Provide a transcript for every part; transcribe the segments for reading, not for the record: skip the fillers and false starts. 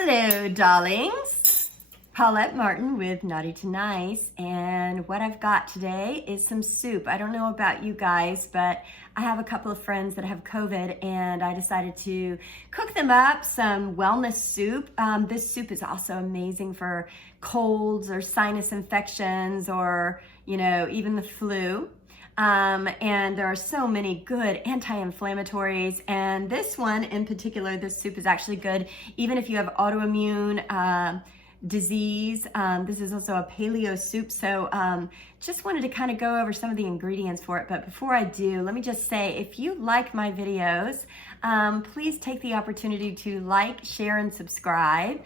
Hello, darlings. Paulette Martin with Naughty to Nice, and what I've got today is some soup. I don't know about you guys, but I have a couple of friends that have COVID, and I decided to cook them up some wellness soup. This soup is also amazing for colds or sinus infections or, even the flu. And there are so many good anti-inflammatories, and this one in particular, this soup is actually good even if you have autoimmune disease. This is also a paleo soup, so just wanted to kind of go over some of the ingredients for it. But before I do, let me just say, if you like my videos, please take the opportunity to like, share, and subscribe.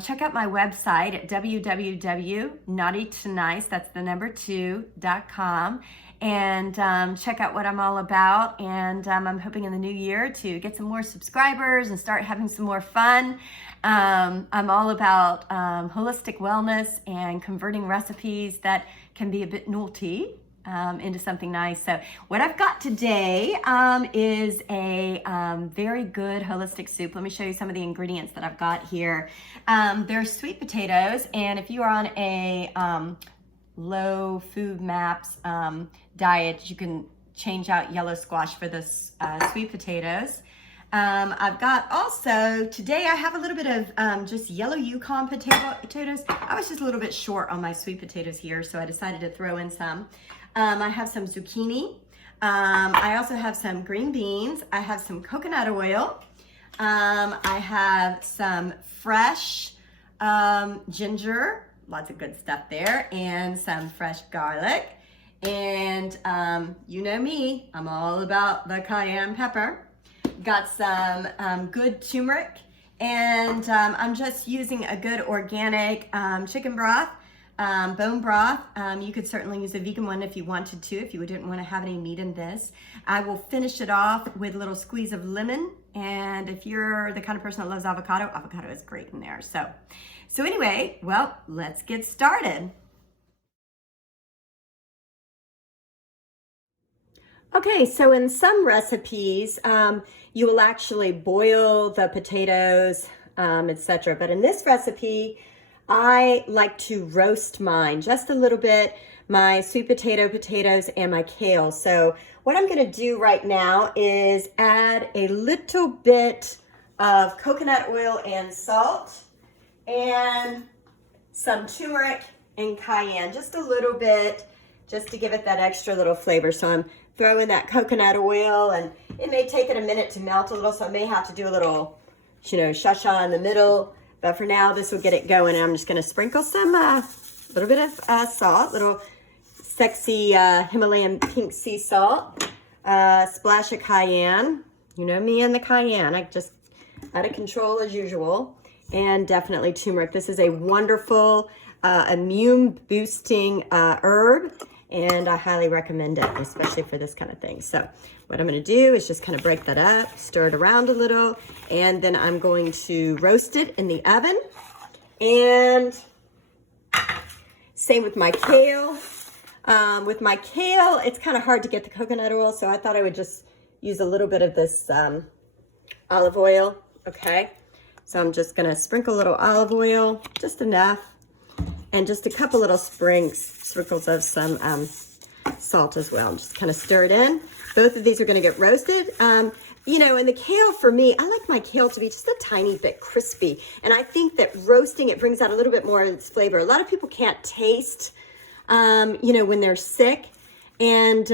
Check out my website at www.naughtytonice, that's the number 2.com, and check out what I'm all about. And I'm hoping in the new year to get some more subscribers and start having some more fun. I'm all about holistic wellness and converting recipes that can be a bit naughty into something nice. So what I've got today is a very good holistic soup. Let me show you some of the ingredients that I've got here. There's sweet potatoes, and if you are on a low food maps diet, you can change out yellow squash for this sweet potatoes. I've got also, today I have a little bit of just yellow Yukon potatoes. I was just a little bit short on my sweet potatoes here, so I decided to throw in some. I have some zucchini. I also have some green beans. I have some coconut oil. I have some fresh ginger, lots of good stuff there, and some fresh garlic. And you know me, I'm all about the cayenne pepper. Got some good turmeric, and I'm just using a good organic chicken broth, bone broth. You could certainly use a vegan one if you wanted to, if you didn't want to have any meat in this. I will finish it off with a little squeeze of lemon, and if you're the kind of person that loves avocado, avocado is great in there. So anyway, well, let's get started. Okay, so in some recipes, you will actually boil the potatoes, etc. But in this recipe, I like to roast mine just a little bit, my sweet potatoes, and my kale. So what I'm gonna do right now is add a little bit of coconut oil and salt, and some turmeric and cayenne, just a little bit, just to give it that extra little flavor. So I'm throwing that coconut oil, and it may take it a minute to melt a little, so I may have to do a little, sha-sha in the middle. But for now, this will get it going. And I'm just gonna sprinkle some, little bit of salt, little sexy Himalayan pink sea salt, splash of cayenne. You know me and the cayenne, I just out of control as usual. And definitely turmeric. This is a wonderful immune boosting herb, and I highly recommend it, especially for this kind of thing. So what I'm gonna do is just kind of break that up, stir it around a little, and then I'm going to roast it in the oven. And same with my kale. With my kale, it's kind of hard to get the coconut oil, so I thought I would just use a little bit of this olive oil, okay? So I'm just gonna sprinkle a little olive oil, just enough, and just a couple little sprinkles of some salt as well. Just kind of stir it in. Both of these are gonna get roasted. And the kale, for me, I like my kale to be just a tiny bit crispy. And I think that roasting it brings out a little bit more of its flavor. A lot of people can't taste, when they're sick. And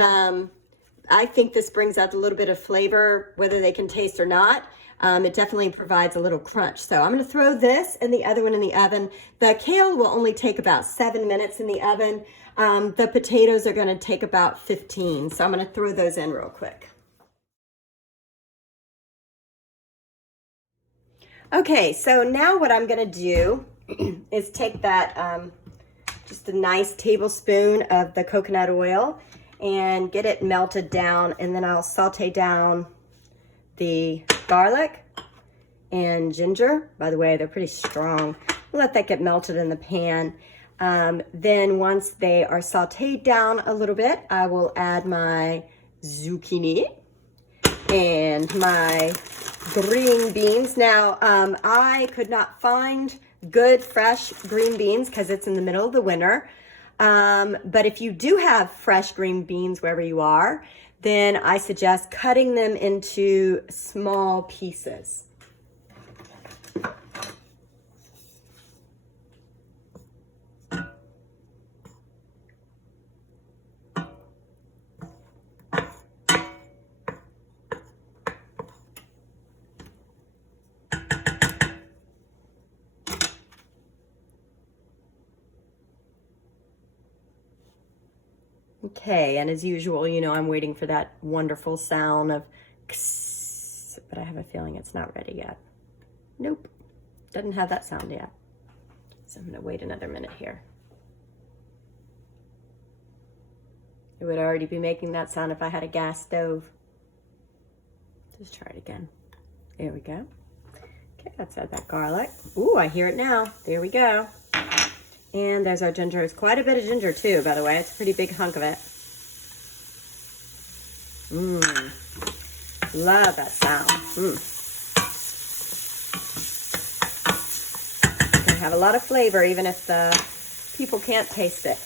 I think this brings out a little bit of flavor, whether they can taste or not. It definitely provides a little crunch. So I'm going to throw this and the other one in the oven. The kale will only take about 7 minutes in the oven. The potatoes are going to take about 15. So I'm going to throw those in real quick. Okay, so now what I'm going to do is take that, just a nice tablespoon of the coconut oil and get it melted down, and then I'll saute down the garlic and ginger. By the way, they're pretty strong. Let that get melted in the pan. Then once they are sauteed down a little bit, I will add my zucchini and my green beans. Now, I could not find good fresh green beans because it's in the middle of the winter. But if you do have fresh green beans wherever you are, then I suggest cutting them into small pieces. Okay, and as usual, you know, I'm waiting for that wonderful sound of kss, but I have a feeling it's not ready yet. Nope, doesn't have that sound yet. So I'm gonna wait another minute here. It would already be making that sound if I had a gas stove. Just try it again. There we go. Okay, let's add that garlic. Ooh, I hear it now. There we go. And there's our ginger. It's quite a bit of ginger too, by the way. It's a pretty big hunk of it. Love that sound. It's gonna have a lot of flavor even if the people can't taste it.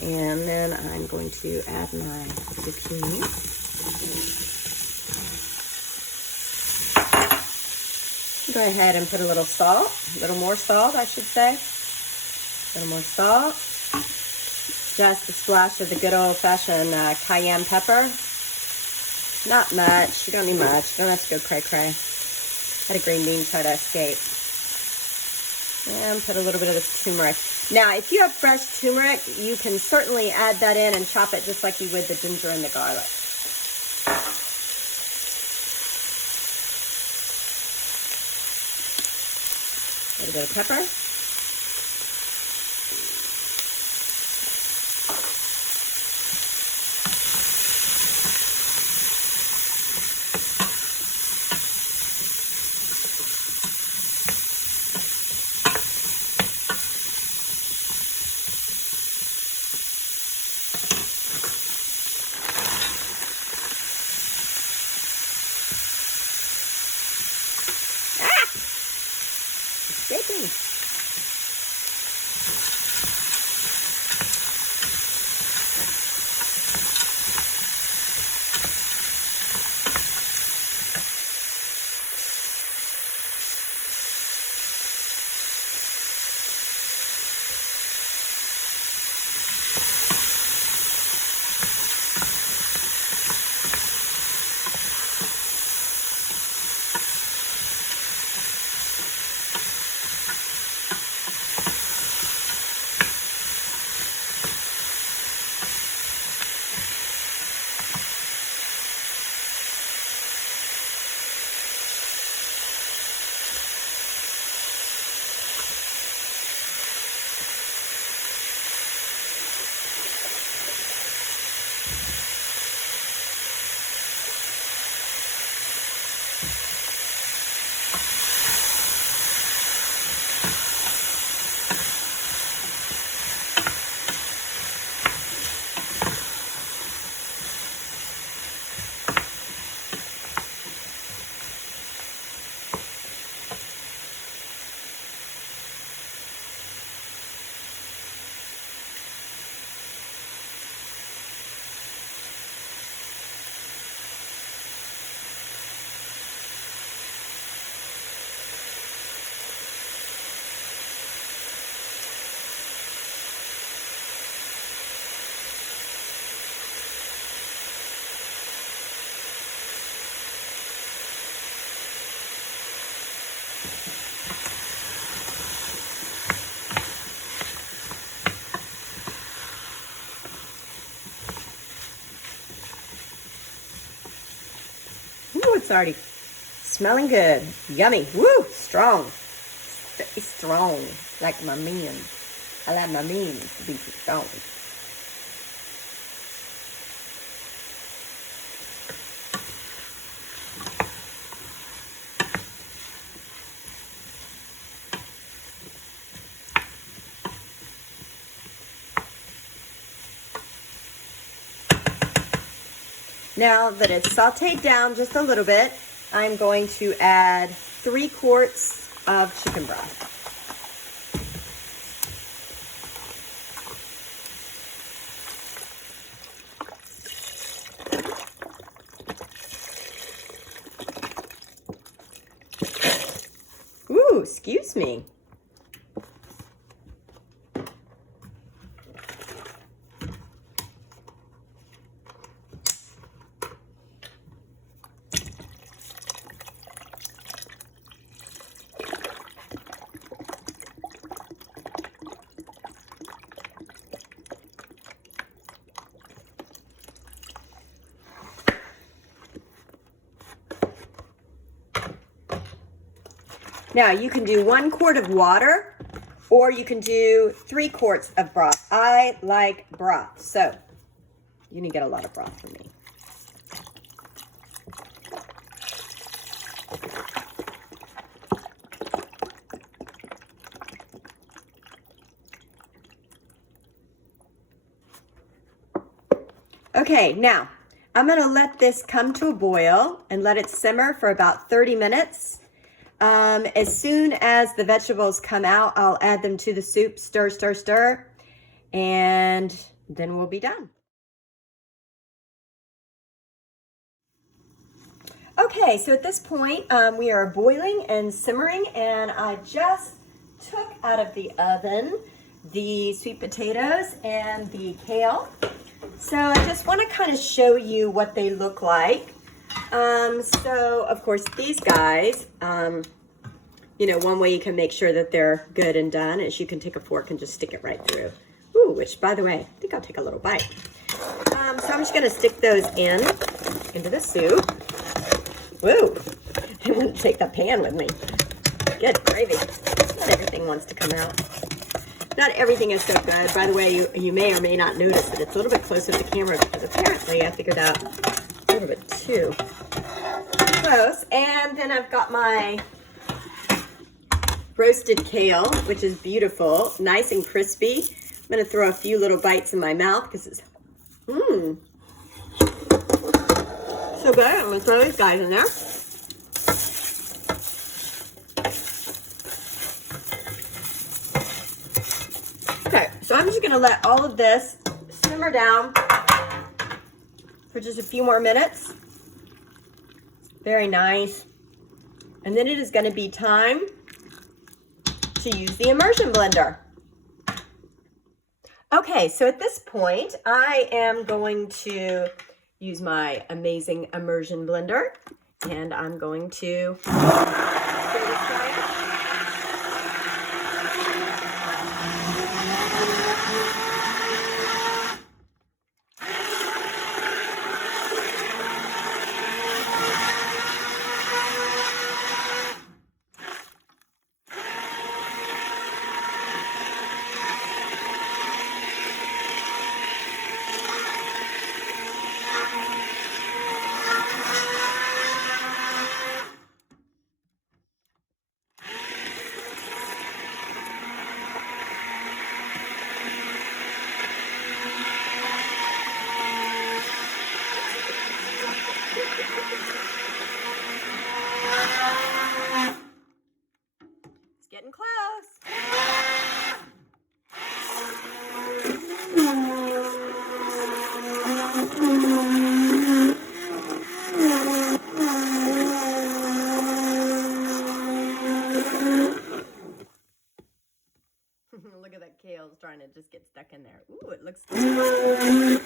And then I'm going to add my zucchini. Go ahead and put a little salt, a little more salt, I should say. A little more salt. Just a splash of the good old-fashioned cayenne pepper. Not much. You don't need much. You don't have to go cray-cray. Had a green bean try to escape. And put a little bit of this turmeric. Now, if you have fresh turmeric, you can certainly add that in and chop it just like you would the ginger and the garlic. A little bit of pepper. Escaping. Ooh, it's already smelling good. Yummy. Woo! Strong. Very strong. Like my men. I like my men to be strong. Now that it's sauteed down just a little bit, I'm going to add 3 quarts of chicken broth. Ooh, excuse me. Now you can do 1 quart of water, or you can do 3 quarts of broth. I like broth, so you're gonna get a lot of broth from me. Okay, now I'm gonna let this come to a boil and let it simmer for about 30 minutes. As soon as the vegetables come out, I'll add them to the soup, stir, stir, stir, and then we'll be done. Okay, so at this point, we are boiling and simmering, and I just took out of the oven the sweet potatoes and the kale. So I just want to kind of show you what they look like. So of course these guys, you know, one way you can make sure that they're good and done is you can take a fork and just stick it right through. Ooh, which by the way, I think I'll take a little bite. So I'm just gonna stick those into the soup. Woo, I didn't take the pan with me. Good gravy. Not everything wants to come out. Not everything is so good. By the way, you may or may not notice that it's a little bit closer to the camera because apparently I figured out a little bit too close. And then I've got my roasted kale, which is beautiful, nice and crispy. I'm gonna throw a few little bites in my mouth because it's, so good. I'm gonna throw these guys in there. Okay, so I'm just gonna let all of this simmer down for just a few more minutes. Very nice. And then it is gonna be time to use the immersion blender. Okay, so at this point, I am going to use my amazing immersion blender, and I'm going to getting close. Look at that kale trying to just get stuck in there. Ooh, it looks good.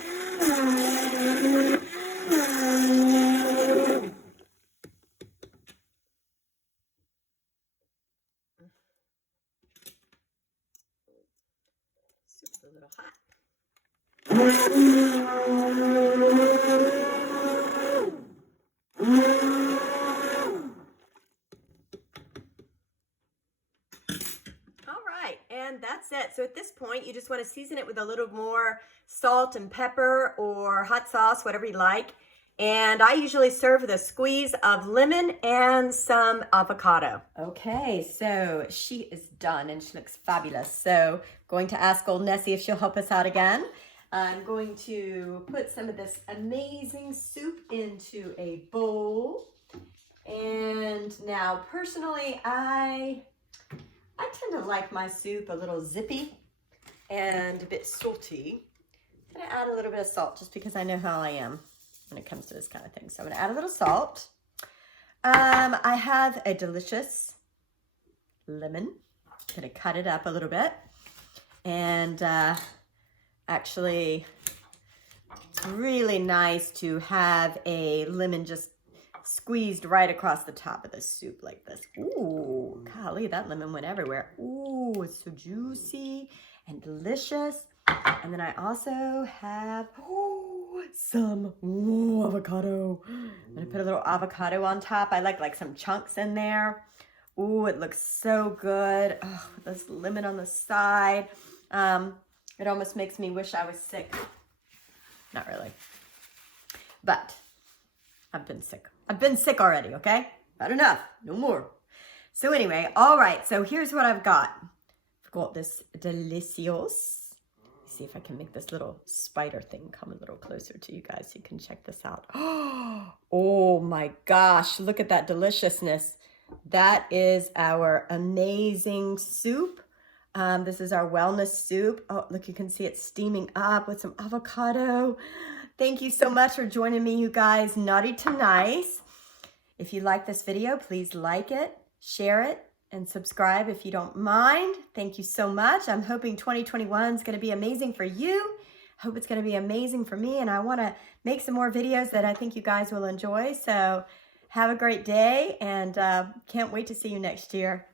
Soup's a little hot. All right, and that's it. So at this point, you just want to season it with a little more salt and pepper or hot sauce, whatever you like. And I usually serve with a squeeze of lemon and some avocado. Okay, so she is done and she looks fabulous. So going to ask old Nessie if she'll help us out again. I'm going to put some of this amazing soup into a bowl. And now, personally, I tend to like my soup a little zippy and a bit salty. I'm going to add a little bit of salt just because I know how I am when it comes to this kind of thing. So I'm going to add a little salt. I have a delicious lemon. I'm going to cut it up a little bit. And actually, it's really nice to have a lemon just squeezed right across the top of the soup like this. Ooh, golly, that lemon went everywhere. Ooh, it's so juicy and delicious. And then I also have some avocado. I'm gonna put a little avocado on top. I like some chunks in there. Ooh, it looks so good. Oh, with this lemon on the side. It almost makes me wish I was sick. Not really. But I've been sick. I've been sick already, okay? Not enough. No more. So anyway, all right. So here's what I've got. I've got this delicious. Let's see if I can make this little spider thing come a little closer to you guys so you can check this out. Oh my gosh. Look at that deliciousness. That is our amazing soup. This is our wellness soup. Oh, look, you can see it steaming up with some avocado. Thank you so much for joining me, you guys. Naughty to nice. If you like this video, please like it, share it, and subscribe if you don't mind. Thank you so much. I'm hoping 2021 is going to be amazing for you. I hope it's going to be amazing for me, and I want to make some more videos that I think you guys will enjoy. So have a great day, and can't wait to see you next year.